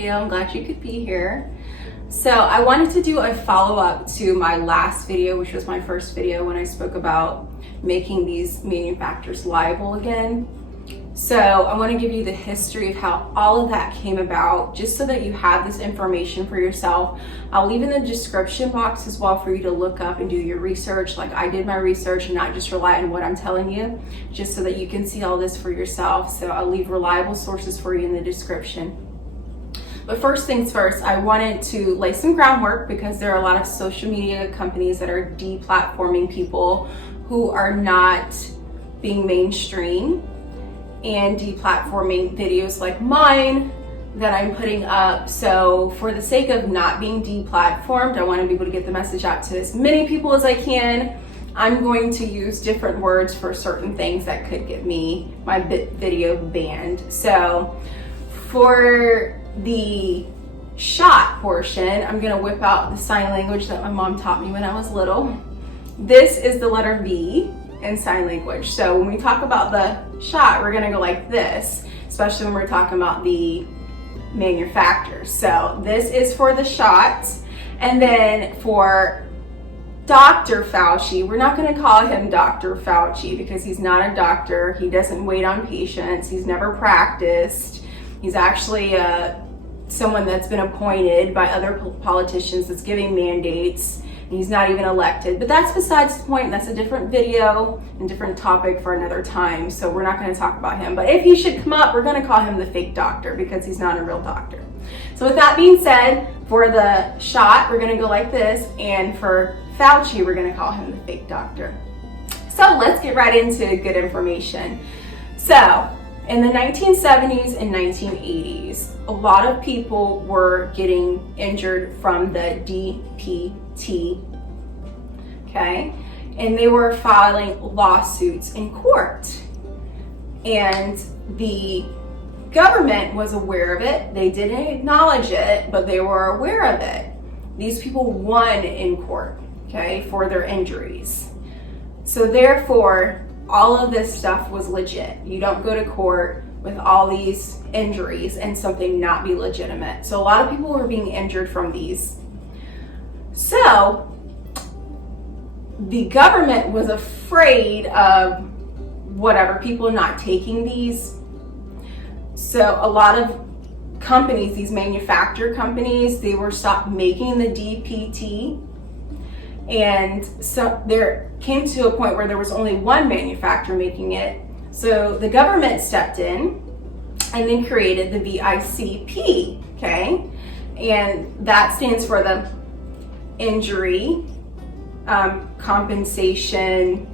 video. I'm glad you could be here. So I wanted to do a follow-up to my last video, which was my first video when I spoke about making these manufacturers liable again. So I want to give you the history of how all of that came about, just so that you have this information for yourself. I'll leave in the description box as well for you to look up and do your research like I did my research, and not just rely on what I'm telling you, just so that you can see all this for yourself. So I'll leave reliable sources for you in the description. But first things first, I wanted to lay some groundwork because there are a lot of social media companies that are deplatforming people who are not being mainstream and deplatforming videos like mine that I'm putting up. So for the sake of not being deplatformed, I want to be able to get the message out to as many people as I can. I'm going to use different words for certain things that could get me my video banned. So for the shot portion, I'm going to whip out the sign language that my mom taught me when I was little. This is the letter V in sign language. So when we talk about the shot, we're going to go like this, especially when we're talking about the manufacturers. So this is for the shot. And then for Dr. Fauci, we're not going to call him Dr. Fauci because he's not a doctor. He doesn't wait on patients. He's never practiced. He's actually someone that's been appointed by other politicians that's giving mandates. He's not even elected, but that's besides the point. That's a different video and different topic for another time. So we're not going to talk about him. But if he should come up, we're going to call him the fake doctor because he's not a real doctor. So with that being said, for the shot, we're going to go like this. And for Fauci, we're going to call him the fake doctor. So let's get right into good information. So in the 1970s and 1980s, a lot of people were getting injured from the DPT, okay? And they were filing lawsuits in court. And the government was aware of it. They didn't acknowledge it, but they were aware of it. These people won in court, okay, for their injuries. So therefore, all of this stuff was legit. You don't go to court with all these injuries and something not be legitimate. So a lot of people were being injured from these. So the government was afraid of whatever, people not taking these. So a lot of companies, these manufacturer companies, they were stopped making the DPT. And so there came to a point where there was only one manufacturer making it. So the government stepped in and then created the VICP, okay? And that stands for the Injury Compensation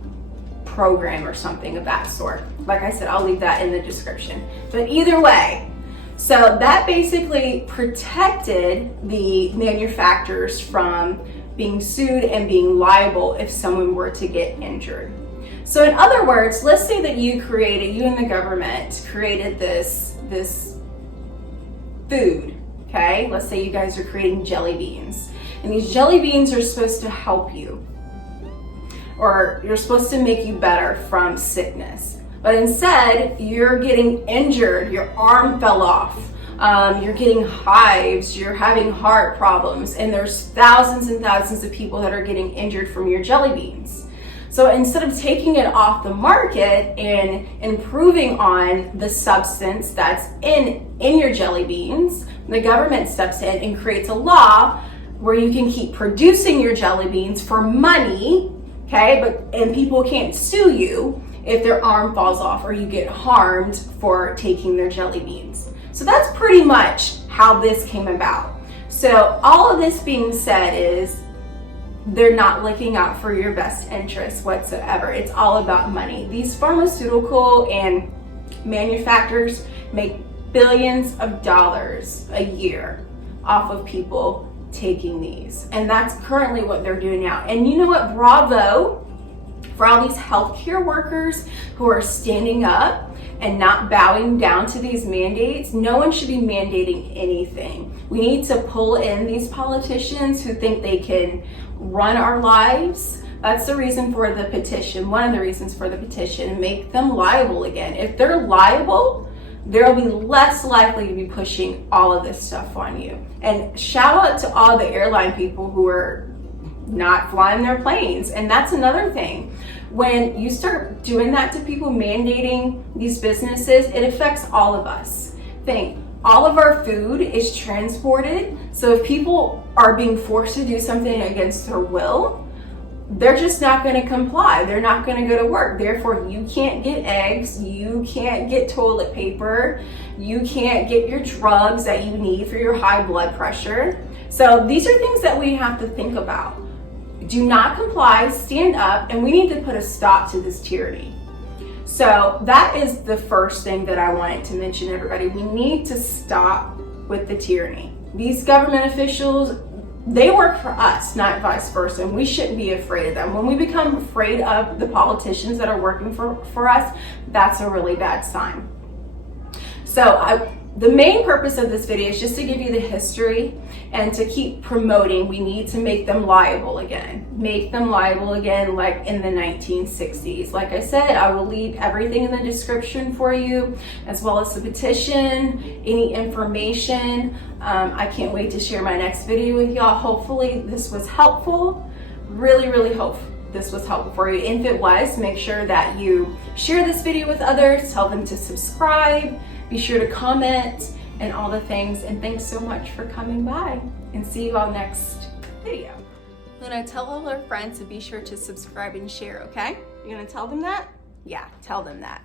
Program or something of that sort. Like I said, I'll leave that in the description. But either way, so that basically protected the manufacturers from being sued and being liable if someone were to get injured. So in other words, let's say that you and the government created this food, okay? Let's say you guys are creating jelly beans. And these jelly beans are supposed to help you, or you're supposed to make you better from sickness. But instead, you're getting injured, your arm fell off, you're getting hives, you're having heart problems, and there's thousands and thousands of people that are getting injured from your jelly beans. So instead of taking it off the market and improving on the substance that's in your jelly beans, the government steps in and creates a law where you can keep producing your jelly beans for money, okay? And people can't sue you if their arm falls off or you get harmed for taking their jelly beans. So that's pretty much how this came about. So all of this being said is they're not looking out for your best interests whatsoever. It's all about money. These pharmaceutical and manufacturers make billions of dollars a year off of people taking these. And that's currently what they're doing now. And you know what? Bravo for all these healthcare workers who are standing up and not bowing down to these mandates. No one should be mandating anything. We need to pull in these politicians who think they can run our lives. That's the reason for the petition, one of the reasons for the petition, make them liable again. If they're liable, they'll be less likely to be pushing all of this stuff on you. And shout out to all the airline people who are not flying their planes. And that's another thing. When you start doing that to people, mandating these businesses, it affects all of us. Think, all of our food is transported. So if people are being forced to do something against their will, they're just not going to comply. They're not going to go to work. Therefore, you can't get eggs, you can't get toilet paper, you can't get your drugs that you need for your high blood pressure. So these are things that we have to think about. Do not comply, stand up, and we need to put a stop to this tyranny. So that is the first thing that I wanted to mention, everybody. We need to stop with the tyranny. These government officials, they work for us, not vice versa, and we shouldn't be afraid of them. When we become afraid of the politicians that are working for us, that's a really bad sign. So the main purpose of this video is just to give you the history and to keep promoting. We need to make them liable again. Make them liable again like in the 1960s. Like I said, I will leave everything in the description for you, as well as the petition, any information. I can't wait to share my next video with y'all. Hopefully this was helpful. Really hope this was helpful for you. If it was, make sure that you share this video with others, tell them to subscribe, be sure to comment and all the things. And thanks so much for coming by, and see you all next video. I'm gonna tell all our friends to be sure to subscribe and share, okay? You're gonna tell them that? Yeah, tell them that.